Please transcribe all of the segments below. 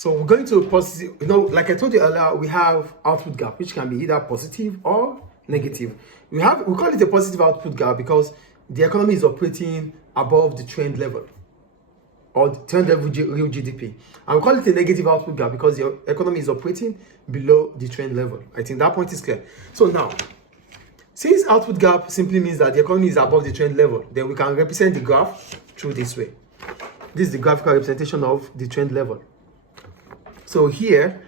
So we're going to a positive, like I told you earlier, we have output gap, which can be either positive or negative. We call it a positive output gap because the economy is operating above the trend level or the trend level real GDP. And we call it a negative output gap because the economy is operating below the trend level. I think that point is clear. So now, since output gap simply means that the economy is above the trend level, then we can represent the graph through this way. This is the graphical representation of the trend level. So here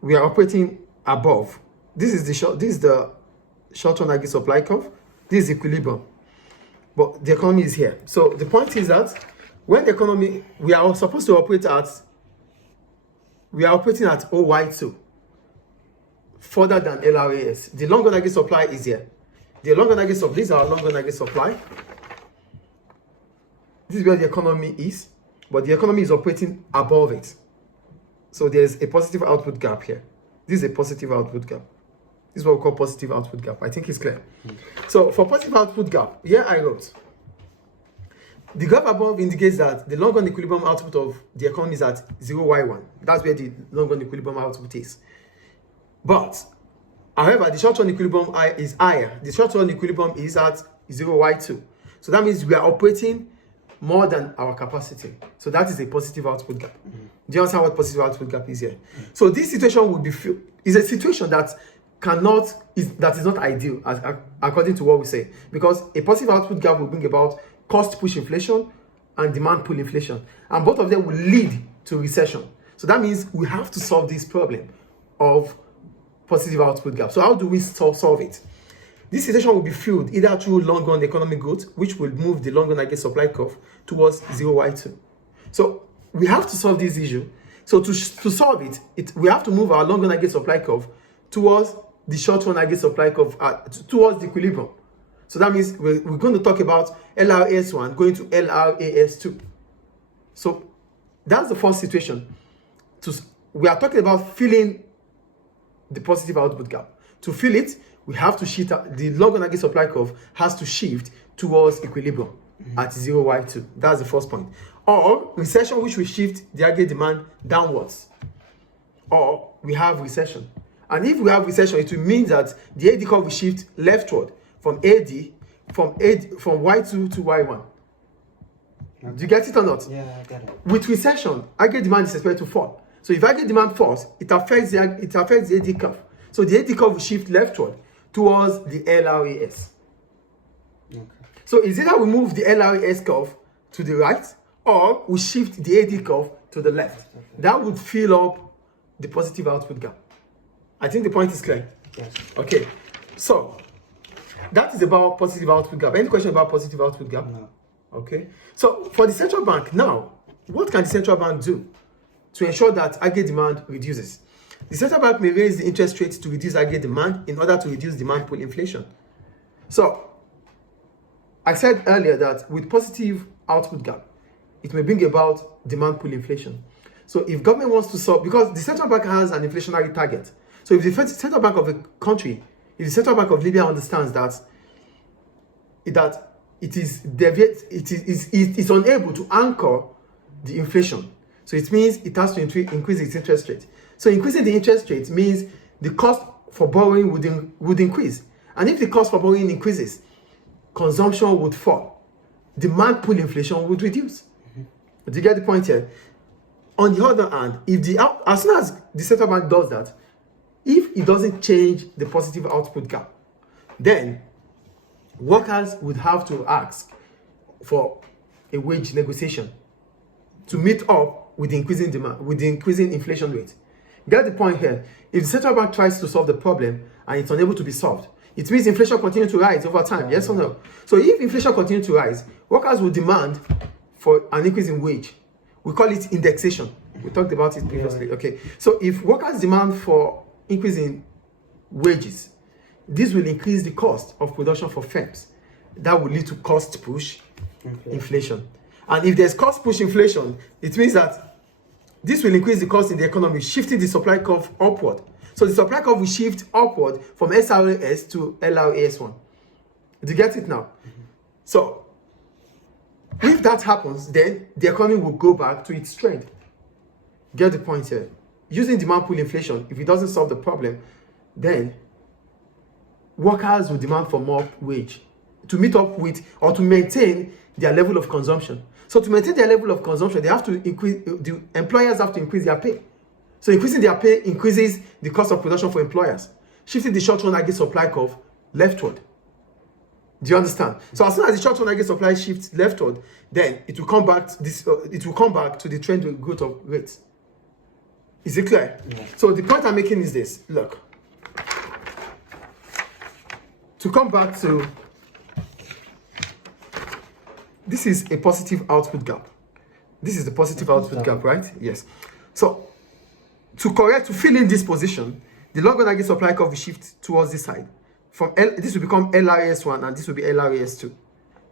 we are operating above. This is the short-term aggregate supply curve. This is equilibrium, but the economy is here. So the point is that when the economy, we are operating at OY2, further than LRAS. The long run aggregate supply is here. The long run aggregate supply, this is our long run aggregate supply. This is where the economy is, but the economy is operating above it. So there's a positive output gap here. This is a positive output gap. This is what we call positive output gap. I think it's clear. So for positive output gap, here I wrote, the graph above indicates that the long run equilibrium output of the economy is at 0y1. That's where the long run equilibrium output is. But, however, the short run equilibrium is higher. The short run equilibrium is at 0y2. So that means we are operating more than our capacity. So that is a positive output gap. Do you understand what positive output gap is here? So this situation would be is a situation that is not ideal according to what we say, because a positive output gap will bring about cost push inflation and demand pull inflation, and both of them will lead to recession. So that means we have to solve this problem of positive output gap. So how do we solve it? This situation will be fueled either through long run economic growth, which will move the long run aggregate supply curve towards 0y2. So we have to solve this issue. So to solve it, we have to move our long run aggregate supply curve towards the short run aggregate supply curve, towards the equilibrium. So that means we're going to talk about LRAS1 going to LRAS2. So that's the first situation. We are talking about filling the positive output gap. To fill it, we have to shift, the long run aggregate supply curve has to shift towards equilibrium at 0y2. That's the first point. Or recession, which will shift the aggregate demand downwards. Or we have recession. And if we have recession, it will mean that the AD curve will shift leftward from Y2 to Y1. Okay. Do you get it or not? Yeah, I get it. With recession, aggregate demand is expected to fall. So if aggregate demand falls, it affects the AD curve. So the AD curve will shift leftward towards the LRAS. Okay. So it's either we move the LRAS curve to the right, or we shift the AD curve to the left. Okay. That would fill up the positive output gap. I think the point is clear. Yes. Okay. So that is about positive output gap. Any question about positive output gap? No. Okay. So for the central bank now, what can the central bank do to ensure that aggregate demand reduces? The central bank may raise the interest rate to reduce aggregate demand in order to reduce demand pull inflation. So I said earlier that with positive output gap, it may bring about demand pull inflation. So if government wants to solve, because the central bank has an inflationary target. So if the central bank of a country, if the central bank of Libya understands that it is unable to anchor the inflation, so it means it has to increase its interest rate. So increasing the interest rate means the cost for borrowing would increase. And if the cost for borrowing increases, consumption would fall. Demand pull inflation would reduce. Mm-hmm. Do you get the point here? On the other hand, as soon as the central bank does that, if it doesn't change the positive output gap, then workers would have to ask for a wage negotiation to meet up with the increasing demand, with the increasing inflation rate. Get the point here. If the central bank tries to solve the problem and it's unable to be solved, it means inflation continues to rise over time. Yes or no? So if inflation continues to rise, workers will demand for an increase in wage. We call it indexation. We talked about it previously. Okay. So if workers demand for increase in wages, this will increase the cost of production for firms. That will lead to cost push inflation. And if there's cost push inflation, it means that this will increase the cost in the economy, shifting the supply curve upward. So the supply curve will shift upward from SRAS to LRAS1. Do you get it now? Mm-hmm. So if that happens, then the economy will go back to its strength. Get the point here. Using demand pull inflation, if it doesn't solve the problem, then workers will demand for more wage to meet up with or to maintain their level of consumption. So to maintain their level of consumption, they have to increase, the employers have to increase their pay. So increasing their pay increases the cost of production for employers, shifting the short-run aggregate supply curve leftward. Do you understand? So as soon as the short-run aggregate supply shifts leftward, then it will come back to this. It will come back to the trend of growth of rates. Is it clear? Yeah. So the point I'm making is this. Look, to come back to, this is a positive output gap. This is the positive output gap, right? Yes. So to fill in this position, the long-run aggregate supply curve will shift towards this side. This will become LRAS1 and this will be LRAS2.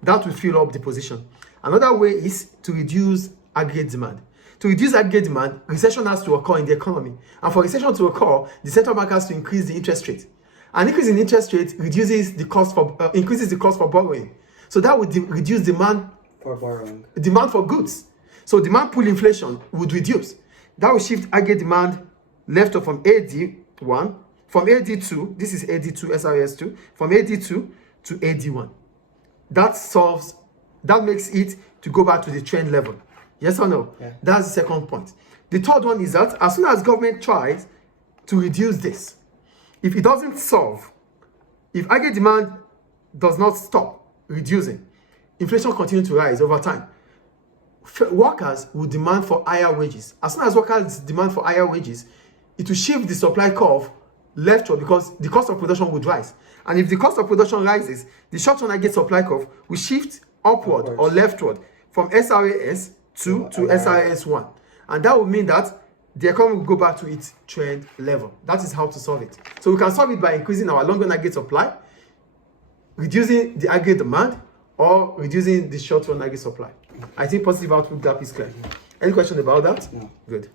That will fill up the position. Another way is to reduce aggregate demand. To reduce aggregate demand, recession has to occur in the economy. And for recession to occur, the central bank has to increase the interest rate. An increase in interest rate reduces the cost for increases the cost for borrowing. So that would reduce demand For borrowing. demand for goods. So demand pull inflation would reduce. That will shift aggregate demand left from AD1, from AD2, this is AD2, SRS2, from AD2 to AD1. That makes it to go back to the trend level. Yes or no? Yeah. That's the second point. The third one is that as soon as government tries to reduce this, if it doesn't solve, if aggregate demand does not stop reducing, inflation continues to rise over time. Workers will demand for higher wages. As soon as workers demand for higher wages, it will shift the supply curve leftward because the cost of production would rise. And if the cost of production rises, the short-run aggregate supply curve will shift upward or leftward from SRAS2 to SRAS1. And that will mean that the economy will go back to its trend level. That is how to solve it. So we can solve it by increasing our long-run aggregate supply, reducing the aggregate demand, or reducing the short-run aggregate supply. I think positive output gap is clear. Any question about that? No. Good.